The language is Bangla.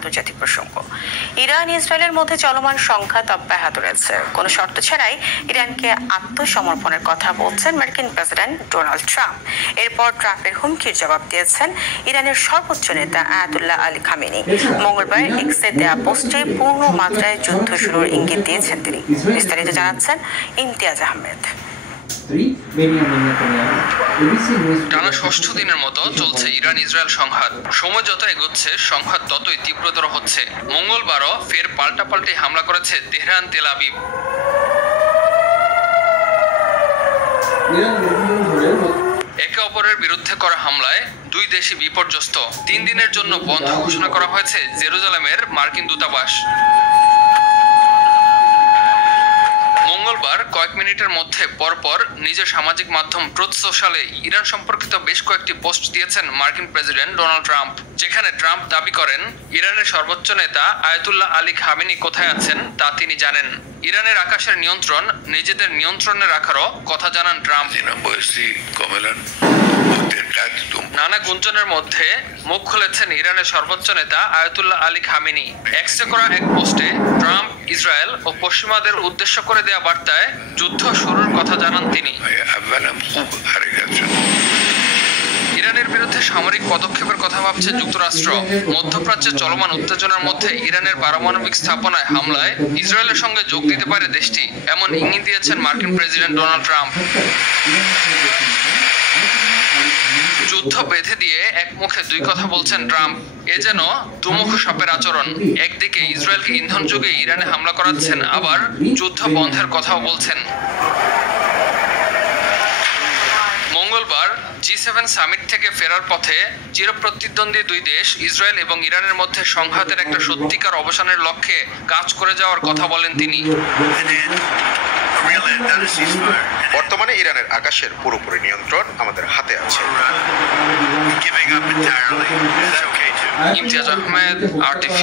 আন্তর্জাতিক প্রসঙ্গ। ইরান ইসরায়েলের মধ্যে চলমান সংঘাত অব্যাহত রয়েছে। কোনো শর্ত ছাড়াই ইরানকে আত্মসমর্পণের কথা বলছেন মার্কিন প্রেসিডেন্ট ডোনাল্ড ট্রাম্প। এরপর ট্রাম্পের হুমকির জবাব দিয়েছেন ইরানের সর্বোচ্চ নেতা আয়াতুল্লাহ আলী খামেনি। মঙ্গলবার এক্সে দেয়া পোস্টে পূর্ণ মাত্রায় যুদ্ধ শুরুর ইঙ্গিত দিয়েছেন তিনি। বিস্তারিত জানাচ্ছেন ইমতিয়াজ আহমেদ। টানা ষষ্ঠ দিনের মতো চলছে ইরান ইসরায়েল সংঘাত। সময় যত এগোচ্ছে সংঘাত ততই তীব্রতর হচ্ছে। মঙ্গলবারও ফের পাল্টাপাল্টি হামলা করেছে তেহরান, তেল আবিব। একে অপরের বিরুদ্ধে করা হামলায় দুই দেশই বিপর্যস্ত। 3 দিনের জন্য বন্ধ ঘোষণা করা হয়েছে জেরুজালেমের মার্কিন দূতাবাস। মঙ্গলবার কয়েক মিনিটের মধ্যে পরপর নিজের সামাজিক মাধ্যম ট্রুথ সোশ্যালে ইরান সম্পর্কিত বেশ কয়েকটি পোস্ট দিয়েছেন মার্কিন প্রেসিডেন্ট ডোনাল্ড ট্রাম্প, যেখানে ট্রাম্প দাবি করেন ইরানের সর্বোচ্চ নেতা আয়াতুল্লাহ আলী খামেনি কোথায় আছেন তা তিনি জানেন। ইরানের আকাশের নিয়ন্ত্রণ নিজেদের নিয়ন্ত্রণে রাখারও কথা জানান ট্রাম্প। নানা গুঞ্জনের মধ্যে মুখ খুলেছেন ইরানের সর্বোচ্চ নেতা আয়াতুল্লাহ আলী খামেনি। এক্সে করা এক পোস্টে ট্রাম্প ইসরায়েল ও পশ্চিমাদের উদ্দেশ্য করে দেয়া বার্তায় যুদ্ধ শুরুর কথা জানান তিনি। ইরানের বিরুদ্ধে সামরিক পদক্ষেপের কথা ভাবছে যুক্তরাষ্ট্র। মধ্যপ্রাচ্যে চলমান উত্তেজনার মধ্যে ইরানের পারমাণবিক স্থাপনায় হামলায় ইসরায়েলের সঙ্গে যোগ দিতে পারে দেশটি, এমন ইঙ্গিত দিয়েছেন মার্কিন প্রেসিডেন্ট ডোনাল্ড ট্রাম্প। যুদ্ধ বেঁধে দিয়ে এক মুখে দুই কথা বলছেন ট্রাম্প। এ যেন দুমুখ সাপের আচরণ। একদিকে ইসরায়েলকে ইন্ধন যুগে ইরানে হামলা করাচ্ছেন, আবার যুদ্ধ বন্ধের কথাও বলছেন। মঙ্গলবার G7 সামিট থেকে ফেরার পথে চিরপ্রতিদ্বন্দ্বী দুই দেশ ইসরায়েল এবং ইরানের মধ্যে সংঘাতের একটা সত্যিকার অবসানের লক্ষ্যে কাজ করে যাওয়ার কথা বলেন তিনি। বর্তমানে ইরানের আকাশের পুরোপুরি নিয়ন্ত্রণ আমাদের হাতে আছে। ইমতিয়াজ আহমেদ, RTV।